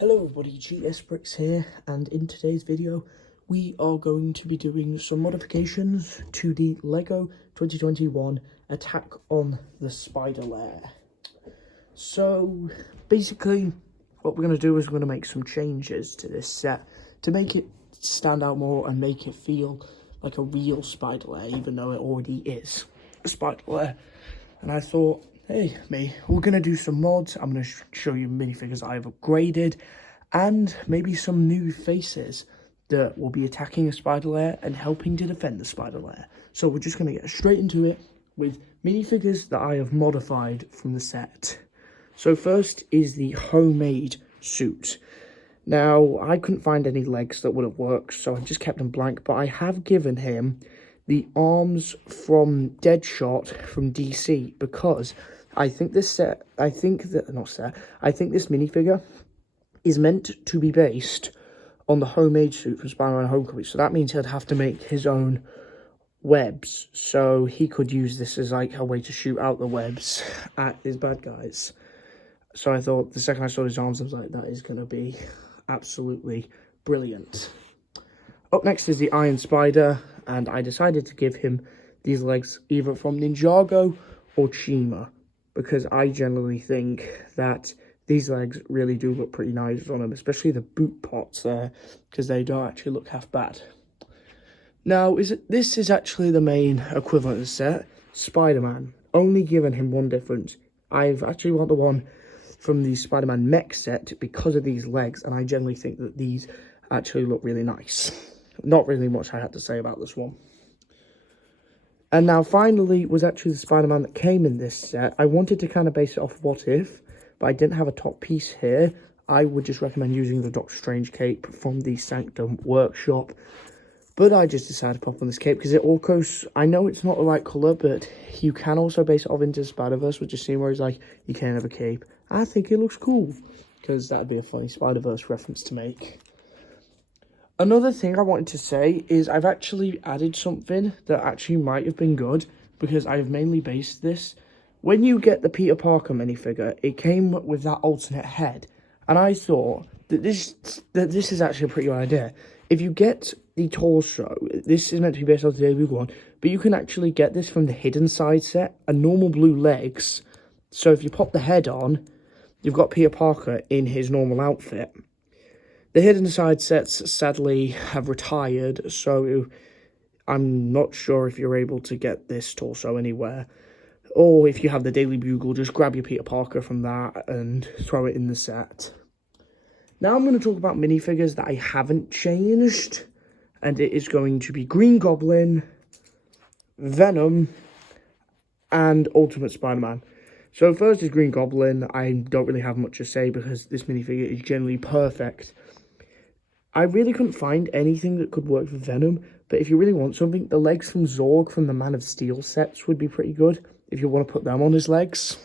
Hello everybody, GS Bricks here, and in today's video we are going to be doing some modifications to the LEGO 2021 Attack on the Spider Lair. So basically what we're going to do is we're going to make some changes to this set to make it stand out more and make it feel like a real spider lair, even though it already is a spider lair. And I thought, hey, we're going to do some mods. I'm going to show you minifigures I've upgraded and maybe some new faces that will be attacking a spider lair and helping to defend the spider lair. So we're just going to get straight into it with minifigures that I have modified from the set. So first is the homemade suit. Now, I couldn't find any legs that would have worked, so I just kept them blank, but I have given him the arms from Deadshot from DC, because I think this minifigure is meant to be based on the homemade suit from Spider-Man Homecoming. So that means he'd have to make his own webs, so he could use this as like a way to shoot out the webs at his bad guys. So I thought, the second I saw his arms, I was like, that is going to be absolutely brilliant. Up next is the Iron Spider, and I decided to give him these legs either from Ninjago or Chima, because I generally think that these legs really do look pretty nice on him, especially the boot pots there, because they don't actually look half bad. Now, this is actually the main equivalent of the set, Spider-Man, only giving him one difference. I've actually got the one from the Spider-Man mech set because of these legs, and I generally think that these actually look really nice. Not really much I had to say about this one. And now finally was actually the Spider-Man that came in this set. I wanted to kind of base it off What If, but I didn't have a top piece here. I would just recommend using the Doctor Strange cape from the Sanctum Workshop. But I just decided to pop on this cape because it all goes, I know it's not the right colour, but you can also base it off into Spider-Verse, which is seen where he's like, you can't have a cape. I think it looks cool, because that'd be a funny Spider-Verse reference to make. Another thing I wanted to say is I've actually added something that actually might have been good, because I've mainly based this. When you get the Peter Parker minifigure, it came with that alternate head, and I thought that this is actually a pretty good idea. If you get the torso, this is meant to be based on the debut one, but you can actually get this from the Hidden Side set, and normal blue legs. So if you pop the head on, you've got Peter Parker in his normal outfit. The Hidden Side sets, sadly, have retired, so I'm not sure if you're able to get this torso anywhere. Or if you have the Daily Bugle, just grab your Peter Parker from that and throw it in the set. Now I'm going to talk about minifigures that I haven't changed, and it is going to be Green Goblin, Venom, and Ultimate Spider-Man. So first is Green Goblin. I don't really have much to say because this minifigure is generally perfect. I really couldn't find anything that could work for Venom, but if you really want something, the legs from Zorg from the Man of Steel sets would be pretty good, if you want to put them on his legs.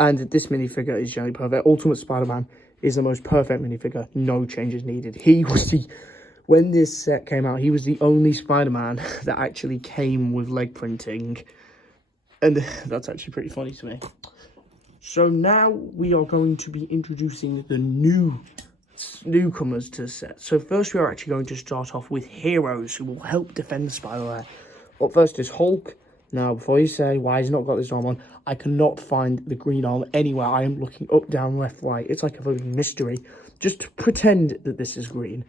And this minifigure is generally perfect. Ultimate Spider-Man is the most perfect minifigure, no changes needed. When this set came out, he was the only Spider-Man that actually came with leg printing. And that's actually pretty funny to me. So now we are going to be introducing the newcomers to the set. So first we are actually going to start off with heroes who will help defend the Spider Lair. Up first is Hulk. Now, before you say, why has he not got this arm on? I cannot find the green arm anywhere. I am looking up, down, left, right. It's like a fucking mystery. Just pretend that this is green.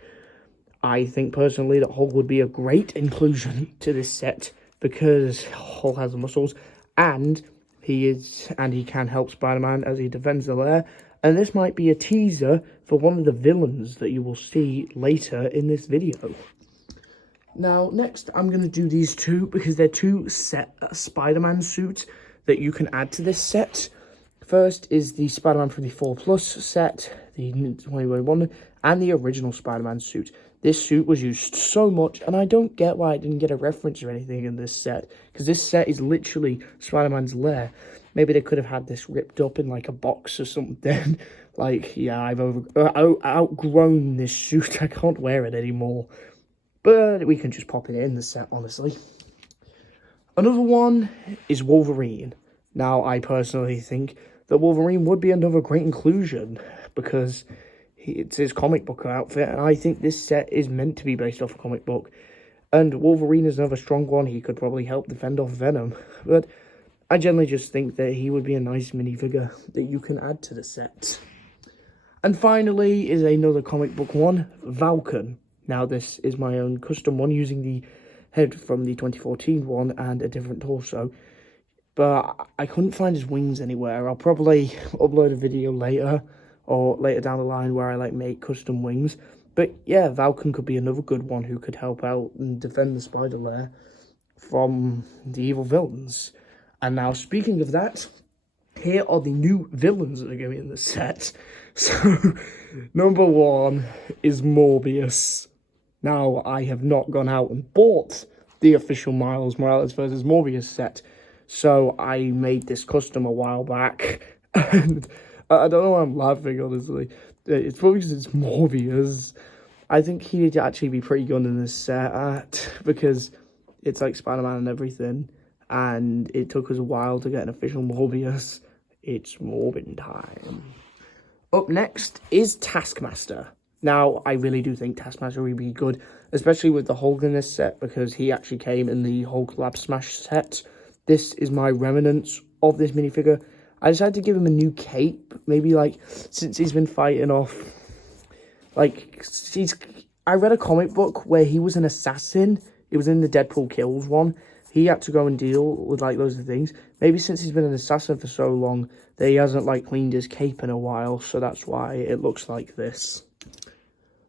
I think personally that Hulk would be a great inclusion to this set because Hulk has the muscles. And he can help Spider-Man as he defends the lair. And this might be a teaser for one of the villains that you will see later in this video. Now, next, I'm going to do these two because they're two Spider-Man suits that you can add to this set. First is the Spider-Man from the 4+ set, the 2021, and the original Spider-Man suit. This suit was used so much, and I don't get why I didn't get a reference or anything in this set, because this set is literally Spider-Man's lair. Maybe they could have had this ripped up in, like, a box or something. Like, yeah, I've outgrown this suit. I can't wear it anymore. But we can just pop it in the set, honestly. Another one is Wolverine. Now, I personally think that Wolverine would be another great inclusion, because it's his comic book outfit, and I think this set is meant to be based off a comic book. And Wolverine is another strong one. He could probably help defend off Venom. But I generally just think that he would be a nice minifigure that you can add to the set. And finally is another comic book one, Falcon. Now this is my own custom one using the head from the 2014 one and a different torso. But I couldn't find his wings anywhere. I'll probably upload a video later or later down the line where I like make custom wings. But yeah, Falcon could be another good one who could help out and defend the Spider Lair from the evil villains. And now speaking of that, here are the new villains that are going to be in the set. So, number one is Morbius. Now, I have not gone out and bought the official Miles Morales vs. Morbius set. So, I made this custom a while back. And I don't know why I'm laughing, honestly. It's probably because it's Morbius. I think he would actually be pretty good in this set because it's like Spider-Man and everything. And it took us a while to get an official Morbius. It's Morbin time. Up next is Taskmaster. Now, I really do think Taskmaster would be good, especially with the Hulk in this set, because he actually came in the Hulk Lab Smash set. This is my remnants of this minifigure. I decided to give him a new cape, maybe like, since he's been fighting off, like, I read a comic book where he was an assassin. It was in the Deadpool Kills one. He had to go and deal with, like, loads of things. Maybe since he's been an assassin for so long, that he hasn't, like, cleaned his cape in a while, so that's why it looks like this.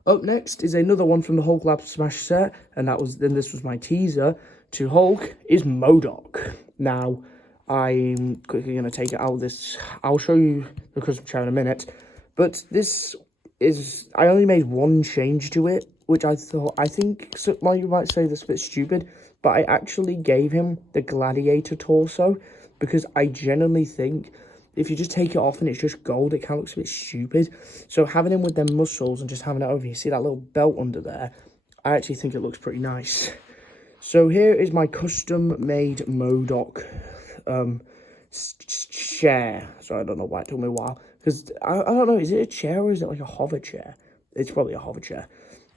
Up next is another one from the Hulk Lab Smash set, and this was my teaser to Hulk, is MODOK. Now, I'm quickly going to take it out of this. I'll show you the custom chair in a minute, but this is, I only made one change to it, which I think you might say this is a bit stupid, but I actually gave him the gladiator torso, because I genuinely think if you just take it off and it's just gold, it kind of looks a bit stupid. So having him with them muscles and just having it over, you see that little belt under there, I actually think it looks pretty nice. So here is my custom-made MODOK chair. So I don't know why it took me a while, because I don't know, is it a chair or is it like a hover chair? It's probably a hover chair.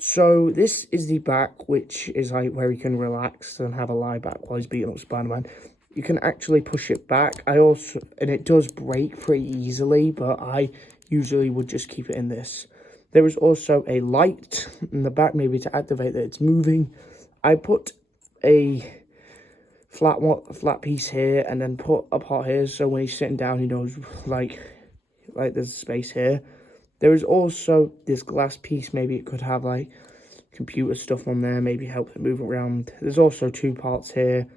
So this is the back, which is like where he can relax and have a lie back while he's beating up Spider-Man. You can actually push it back. And it does break pretty easily, but I usually would just keep it in this. There is also a light in the back, maybe to activate that it's moving. I put a flat piece here and then put a part here, so when he's sitting down, he knows like there's space here. There is also this glass piece. Maybe it could have like computer stuff on there, maybe help it move around. There's also two parts here,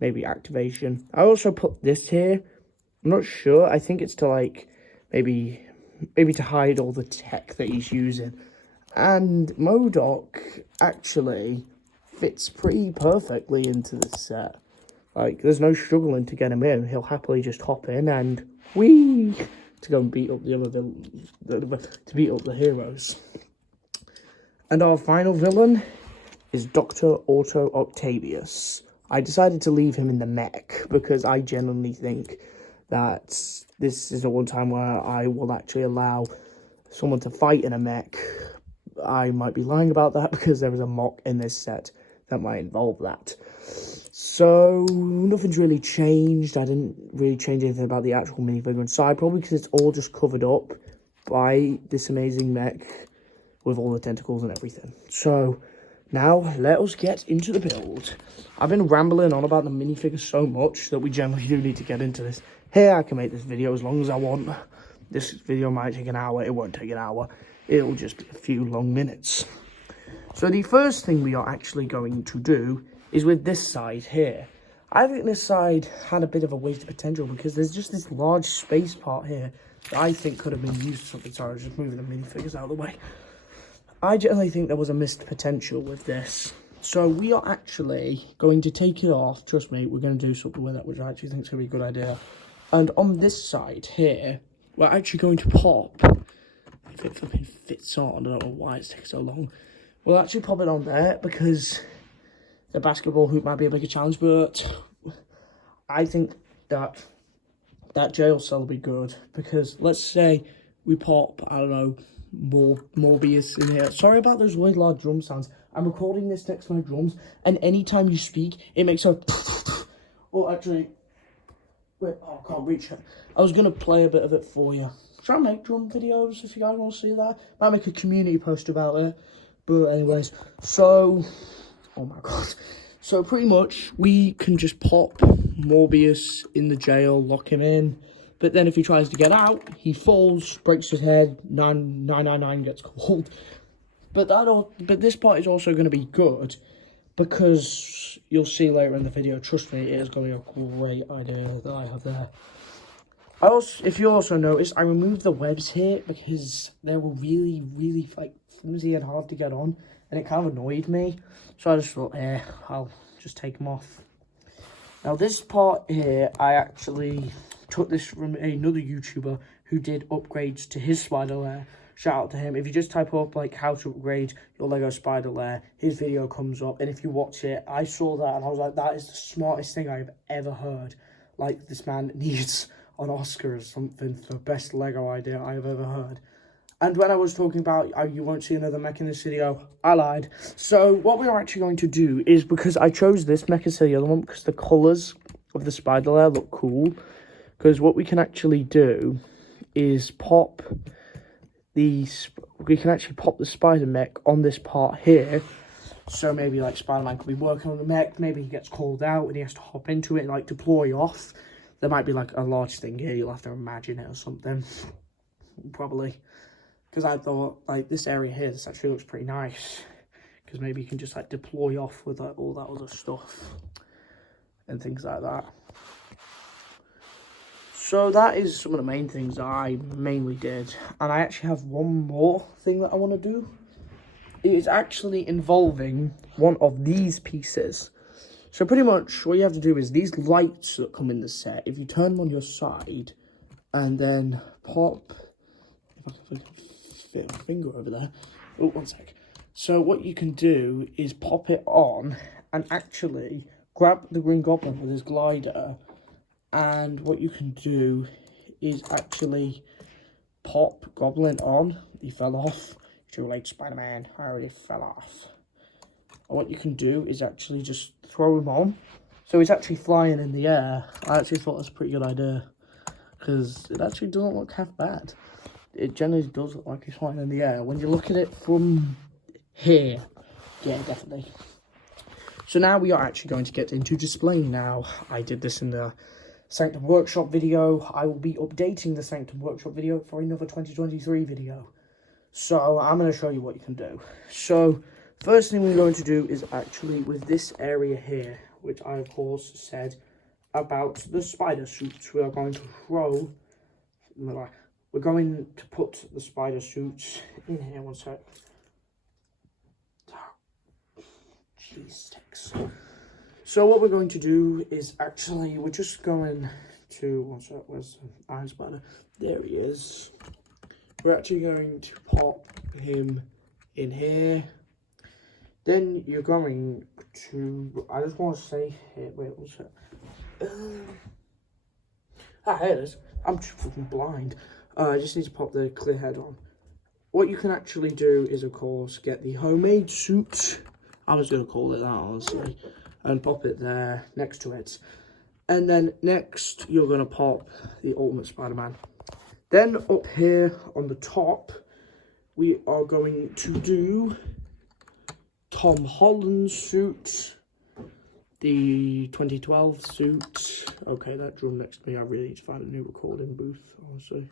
maybe activation. I also put this here. I'm not sure. I think it's to like maybe to hide all the tech that he's using. And MODOK actually fits pretty perfectly into this set. Like, there's no struggling to get him in. He'll happily just hop in and whee to go and beat up the other villains, to beat up the heroes. And our final villain is Dr. Otto Octavius. I decided to leave him in the mech because I genuinely think that this is the one time where I will actually allow someone to fight in a mech. I might be lying about that because there is a mock in this set that might involve that. So, nothing's really changed. I didn't really change anything about the actual minifigure inside, probably because it's all just covered up by this amazing mech with all the tentacles and everything. So, now let us get into the build. I've been rambling on about the minifigure so much that we generally do need to get into this. Here, I can make this video as long as I want. This video might take an hour. It won't take an hour. It'll just be a few long minutes. So the first thing we are actually going to do is with this side here. I think this side had a bit of a wasted potential because there's just this large space part here that I think could have been used for something. Sorry, I was just moving the minifigures out of the way. I generally think there was a missed potential with this. So we are actually going to take it off. Trust me, we're going to do something with it, which I actually think is going to be a good idea. And on this side here, we're actually going to pop, if it flipping fits on, I don't know why it's taking so long. We'll actually pop it on there because the basketball hoop might be a bigger challenge, but I think that that jail cell will be good because let's say we pop, I don't know, Morbius in here. Sorry about those weird loud drum sounds. I'm recording this next to my drums, and anytime you speak, it makes a... Oh, actually... Wait, oh, I can't reach it. I was going to play a bit of it for you. Should I make drum videos if you guys want to see that? Might make a community post about it. But anyways, so... Oh my god. So pretty much, we can just pop Morbius in the jail, lock him in. But then if he tries to get out, he falls, breaks his head, 999 gets called. But this part is also going to be good, because you'll see later in the video, trust me, it is going to be a great idea that I have there. If you also notice, I removed the webs here because they were really, really like flimsy and hard to get on, and it kind of annoyed me. So I just thought, I'll just take them off. Now this part here, I actually took this from another YouTuber who did upgrades to his Spider Lair. Shout out to him. If you just type up like how to upgrade your LEGO Spider Lair, his video comes up, and if you watch it, I saw that and I was like, that is the smartest thing I've ever heard. Like, this man needs an Oscar or something for best LEGO idea I've ever heard. And when I was talking about you won't see another mech in this video, I lied. So what we are actually going to do is, because I chose this mech instead of the other one because the colours of the Spider Lair look cool. Because what we can actually do is we can actually pop the spider mech on this part here. So maybe like Spider-Man could be working on the mech, maybe he gets called out and he has to hop into it and like deploy off. There might be like a large thing here, you'll have to imagine it or something. Probably. Because I thought like this area here, this actually looks pretty nice. Because maybe you can just like deploy off with like, all that other stuff. And things like that. So that is some of the main things that I mainly did. And I actually have one more thing that I want to do. It is actually involving one of these pieces. So pretty much what you have to do is these lights that come in the set, if you turn them on your side and then pop, if I can fit my finger over there. Oh, one sec. So what you can do is pop it on and actually grab the Green Goblin with his glider. And what you can do is actually pop Goblin on. He fell off. Too late, Spider-Man. I already fell off. And what you can do is actually just throw him on. So he's actually flying in the air. I actually thought that's a pretty good idea. Because it actually doesn't look half bad. It generally does look like he's flying in the air. When you look at it from here. Yeah, definitely. So now we are actually going to get into displaying now. I did this in the Sanctum Workshop video. I will be updating the Sanctum Workshop video for another 2023 video. So I'm going to show you what you can do. So first thing we're going to do is actually with this area here, which I of course said about the spider suits. We are going to throw, we're going to put the spider suits in here. One sec. Jeez, sticks. So what we're going to do is actually, we're just going to, one sec, where's the Iron Spider? There he is. We're actually going to pop him in here. Then you're going to, I just want to say here, wait, one sec. Here it is. I'm just fucking blind. I just need to pop the clear head on. What you can actually do is, of course, get the homemade suit. I was going to call it that, honestly. And pop it there next to it. And then next, you're going to pop the Ultimate Spider-Man. Then up here on the top, we are going to do Tom Holland's suit. The 2012 suit. Okay, that drum next to me, I really need to find a new recording booth, honestly.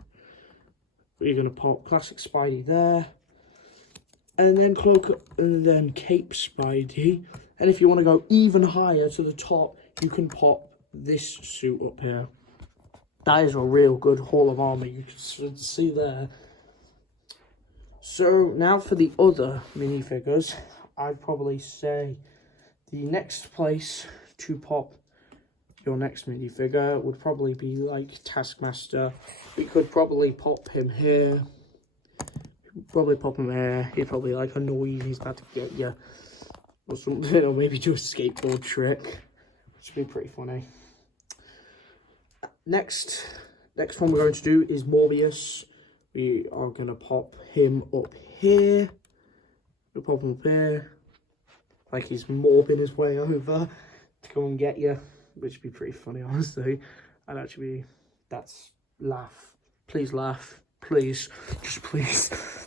We're going to pop Classic Spidey there. And then Cloak, and then Cape Spidey. And if you want to go even higher to the top, you can pop this suit up here. That is a real good Hall of Armor, you can see there. So now for the other minifigures, I'd probably say the next place to pop your next minifigure would probably be like Taskmaster. We could probably pop him here. Probably pop him here. He'd probably like annoy he's about to get you or something, or maybe do a skateboard trick, which would be pretty funny. Next one we're going to do is Morbius. we are going to pop him up here. We'll pop him up here. Like he's morbing his way over to come and get you. Which would be pretty funny, honestly. And actually, that's laugh. Please laugh. Please. Just please.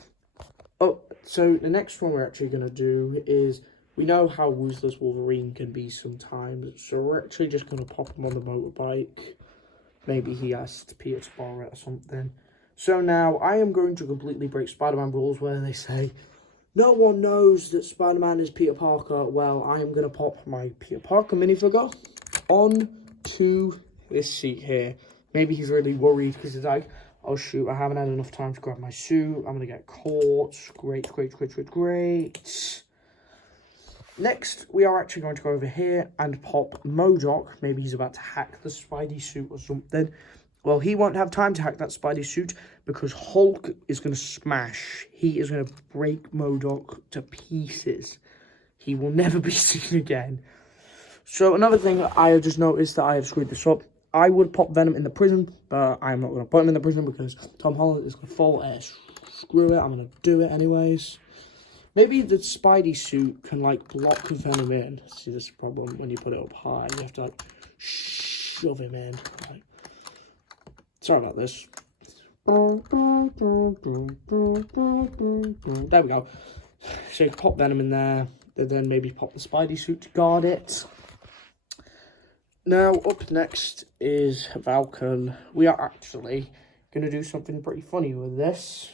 Oh, so the next one we're actually going to do is, we know how ruthless Wolverine can be sometimes, so we're actually just going to pop him on the motorbike. Maybe he asked Peter to borrow it or something. So now, I am going to completely break Spider-Man rules where they say, no one knows that Spider-Man is Peter Parker. Well, I am going to pop my Peter Parker minifigure on to this seat here. Maybe he's really worried because he's like, oh shoot, I haven't had enough time to grab my suit. I'm going to get caught. Great. Next, we are actually going to go over here and pop MODOK. Maybe he's about to hack the Spidey suit or something. Well, he won't have time to hack that Spidey suit because Hulk is going to smash. He is going to break MODOK to pieces. He will never be seen again. So another thing, I have just noticed that I have screwed this up. I would pop Venom in the prison, but I'm not going to put him in the prison because Tom Holland is going to fall. Screw it, I'm going to do it anyways. Maybe the Spidey suit can, like, block Venom in. See, this is the problem when you put it up high. You have to, like, shove him in. Right. Sorry about this. There we go. So you can pop Venom in there. Then maybe pop the Spidey suit to guard it. Now, up next is Falcon. We are actually going to do something pretty funny with this.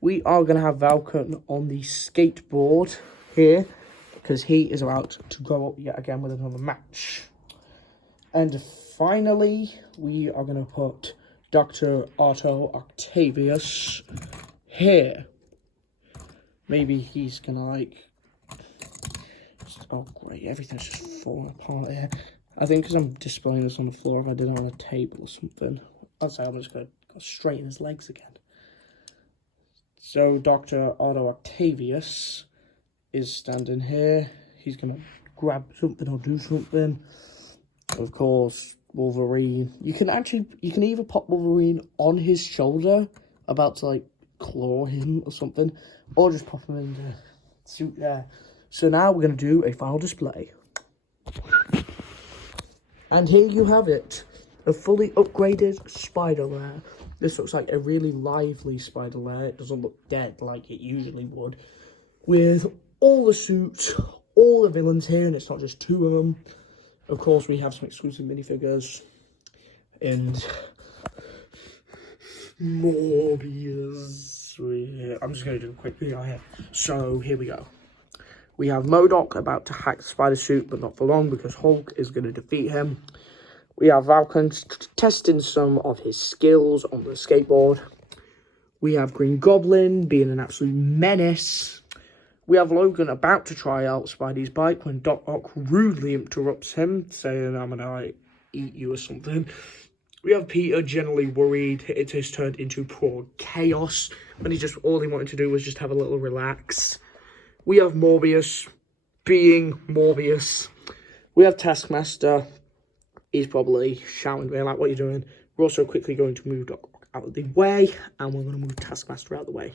We are going to have Falcon on the skateboard here because he is about to go up yet again with another match. And finally, we are going to put Dr. Otto Octavius here. Maybe he's going to like... Oh, great. Everything's just falling apart here. I think because I'm displaying this on the floor, if I did it on a table or something, I'd say I'm just going to straighten his legs again. So Dr. Otto Octavius is standing here. He's going to grab something or do something. Of course, Wolverine. You can either pop Wolverine on his shoulder, about to like claw him or something, or just pop him in the suit there. So now we're going to do a final display. And here you have it, a fully upgraded Spider Lair. This looks like a really lively Spider Lair. It doesn't look dead like it usually would. With all the suits, all the villains here, and it's not just two of them. Of course, we have some exclusive minifigures. And Morbius. I'm just going to do a quick video here. So, here we go. We have MODOK about to hack the spider suit, but not for long because Hulk is going to defeat him. We have Falcon testing some of his skills on the skateboard. We have Green Goblin being an absolute menace. We have Logan about to try out Spidey's bike when Doc Ock rudely interrupts him, saying, I'm going to like, eat you or something. We have Peter generally worried. It has turned into pure chaos when all he wanted to do was just have a little relax. We have Morbius being Morbius. We have Taskmaster. He's probably shouting to me like, what are you doing? We're also quickly going to move Doc out of the way, and we're going to move Taskmaster out of the way.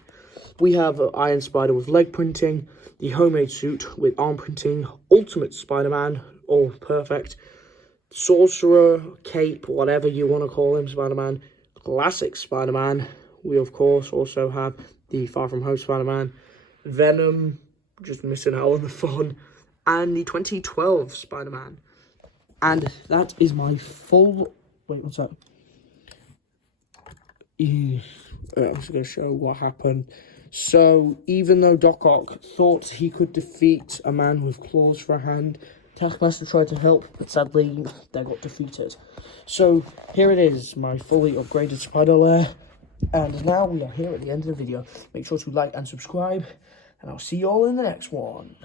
We have Iron Spider with leg printing, the homemade suit with arm printing, Ultimate Spider-Man, all perfect, Sorcerer, Cape, whatever you want to call him, Spider-Man, Classic Spider-Man. We, of course, also have the Far From Home Spider-Man, Venom, just missing out on the fun, and the 2012 Spider-Man. And that is my full... Wait, what's that? I'm just going to show what happened. So, even though Doc Ock thought he could defeat a man with claws for a hand, Taskmaster tried to help, but sadly, they got defeated. So, here it is, my fully upgraded Spider Lair. And now we are here at the end of the video. Make sure to like and subscribe, and I'll see you all in the next one.